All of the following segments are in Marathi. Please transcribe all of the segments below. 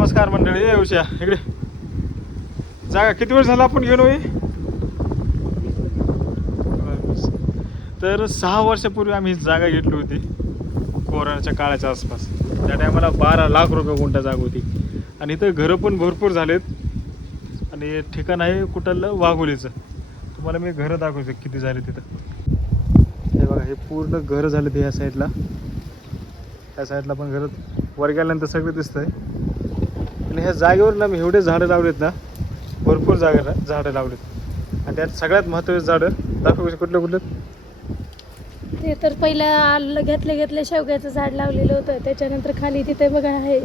नमस्कार मंडळी. येऊशा इकडे. जागा किती वेळ झाला आपण घेऊन होई? तर 6 वर्षापूर्वी आम्ही ही जागा घेतली होती कोरोनाच्या काळाच्या आसपास. त्या टायमाला 12 लाख रुपये गुंठा जागा होती आणि इथं घरं पण भरपूर झालेत आणि ठिकाण आहे कुठलं वाघोलीचं. तुम्हाला मी घरं दाखवतो किती झाले तिथं. हे बघा, हे पूर्ण घरं झालेत ह्या साईडला. त्या साईडला पण घरं वर गेल्यानंतर सगळं दिसतंय. आणि ह्या जागेवर ना मी एवढे झाडं लावलेत ना, भरपूर जागा झाडं लावलेत. आणि त्यात सगळ्यात महत्त्वाचं झाडं दाखवू कुठलं ते तर पहिलं घेतले शेवग्याचं झाड लावलेलं होतं. त्याच्यानंतर खाली तिथे बघा आहे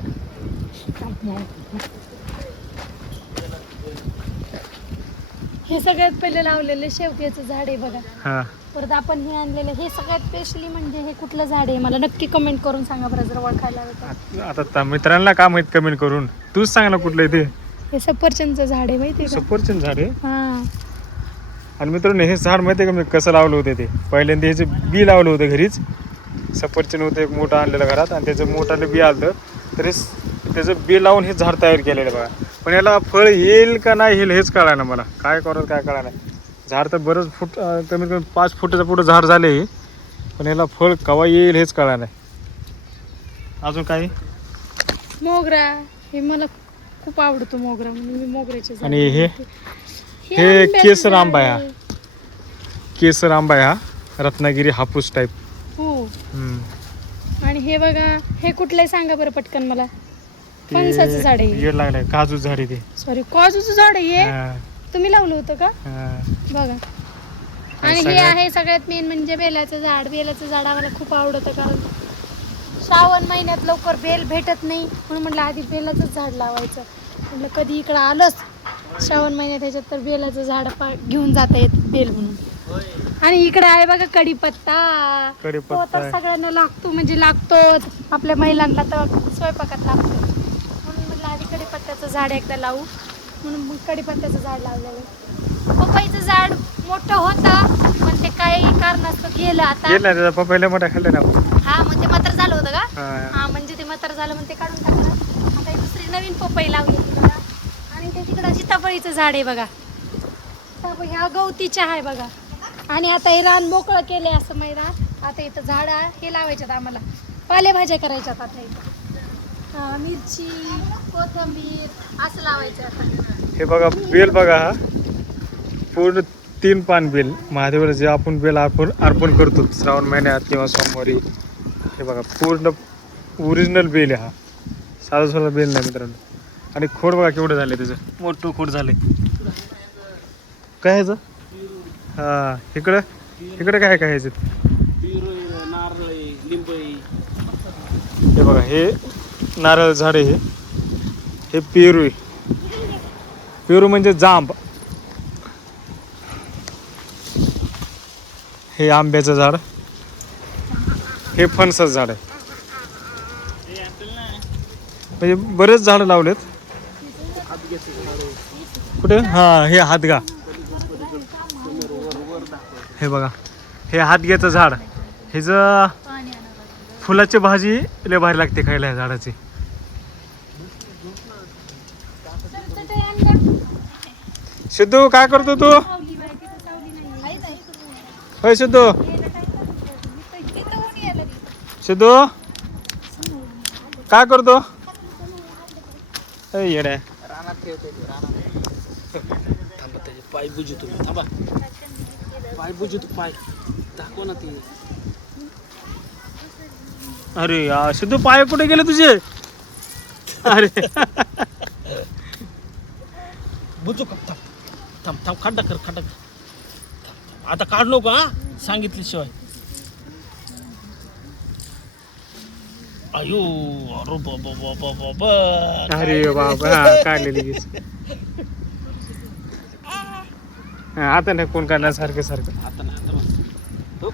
हे सगळ्यात पहिले लावलेले शेवग्याचं झाड आहे बघा. हां. परत आपण हे आणलेलं हे सगळ्यात स्पेशली म्हणजे हे कुठलं झाड आहे मला नक्की कमेंट करून सांगा बरं जर ओळखायला हवं. आता मित्रांना का माहित कमेंट करून. तूच सांग ना कुठलं आहे ते. हे सफरचंदचं झाड आहे माहिती आहे का? सफरचंद झाड आहे. हां. आणि मित्रांनो, हे झाड माहिती आहे का मी कसं लावलं होतं ते? पहिल्यांदा ह्याचं बी लावलं होतं घरीच. सफरचंद होतं एक मोठं आणलेलं घरात आणि त्याचं मोठालं बी आलं. तर त्याचं बी लावून हे झाड तयार केलेलं बघा. पण याला फळ येईल का नाही येईल हेच कळा ना मला. काय करत काय कळा नाही. झाड तर बरंच कमीत कमी 5 फुटाचं पुढं झाड झाले, पण याला फळ केव्हा येईल हेच कळा नाही. अजून काही मोगरा हे मला खूप आवडतो मोगरा म्हणून मी मोगऱ्याचे झाड. आणि हे आंब्याचं केसर झाड आंबा आहे हा. आहे. केसर आंबा आहे हा, रत्नागिरी हापूस टाईप. हो. आणि हे बघा हे कुठलंय सांगा बरं पटकन मला. फणसाचं झाड आहे. येड लागलंय. काजू झाड आहे ते. सॉरी काजूचं झाड आहे हे. हा, तुम्ही लावलं होतं का? हा. बघा. आणि हे आहे सगळ्यात मेन म्हणजे बेलाचं झाड. बेलाचं झाड आम्हाला खूप आवडतं कारण श्रावण महिन्यात लवकर बेल भेटत नाही म्हणून म्हटलं आधी बेलाचंच झाड लावायचं. म्हटलं कधी इकडं आलंच श्रावण महिन्यात ह्याच्यात तर बेलाचं झाड घेऊन जाता येत बेल म्हणून. आणि इकडे आहे बघा कढीपत्ता. तो तर सगळ्यांना लागतो म्हणजे लागतोच. आपल्या महिलांना तर स्वयंपाकात लागतो म्हणून म्हटलं आधी कढीपत्त्याचं झाड एकदा लावू म्हणून मग कढीपत्त्याचं झाड लावलेलं. पपईचं झाड मोठं होतं पण ते काही कारणास्तव गेलं आता. गेला त्याचा पपईला मोठा खाल्ला ना. हा म्हणजे मात्र झालं होतं का? हा. हा म्हणजे ते मात्र झालं म्हणून ते काढून टाकलं. आता दुसरी नवीन पपई लावली बघा. आणि ते तिकडं सीताफळीचं झाड आहे बघा. ह्या गवतीच्या आहे बघा. आणि आता हे रान मोकळं केले असं मैदान. आता इथं झाड हे लावायच्यात आम्हाला. पालेभाज्या करायच्यात आता इथं. मिरची कोथिंबीर असं लावायचं आता. हे बघा बेल बघा, हा पूर्ण 3 पान बेल. महादेवाला जे आपण बेल अर्पण करतो श्रावण महिन्यात किंवा सोमवारी. हे बघा पूर्ण ओरिजिनल बेल आहे हा. साधा बेल नाही मित्रांनो. आणि खोड बघा केवढं झालं त्याचं. मोठं खोड झालंय. काय ह्याचं? हा इकडं काय ह्याचं? हे बघा हे नारळ झाड आहे. हे पेरू आहे. पेरू म्हणजे जांब. हे आंब्याचं झाड. हे फणसाचं झाड आहे. म्हणजे बरेच झाडं लावलेत. कुठे? हा हे हातगा. हे बघा हे हातग्याचं झाड. ह्याचं फुलाची भाजी लय भारी लागते खायला ह्या झाडाची. सिद्धू काय करतो तू? होय सिद्धू. सिद्धू काय करतो? येड्या थांबा त्याचे पाय बुजू तुम्ही. थांबा पाय बुजू तू पाय दाखव ना ती. अरे यार सिद्धू पाय कुठे गेले तुझे? अरे बुजू का? थांब थांब थांब खड्डा कर खड्डा कर. आता काढ नको हा सांगितल्याशिवाय. अयो अरे बाबा बाबा बाबा. अरे बाबा काढलेली. आता नाही कोण काढणार सारखं. आता नाही आता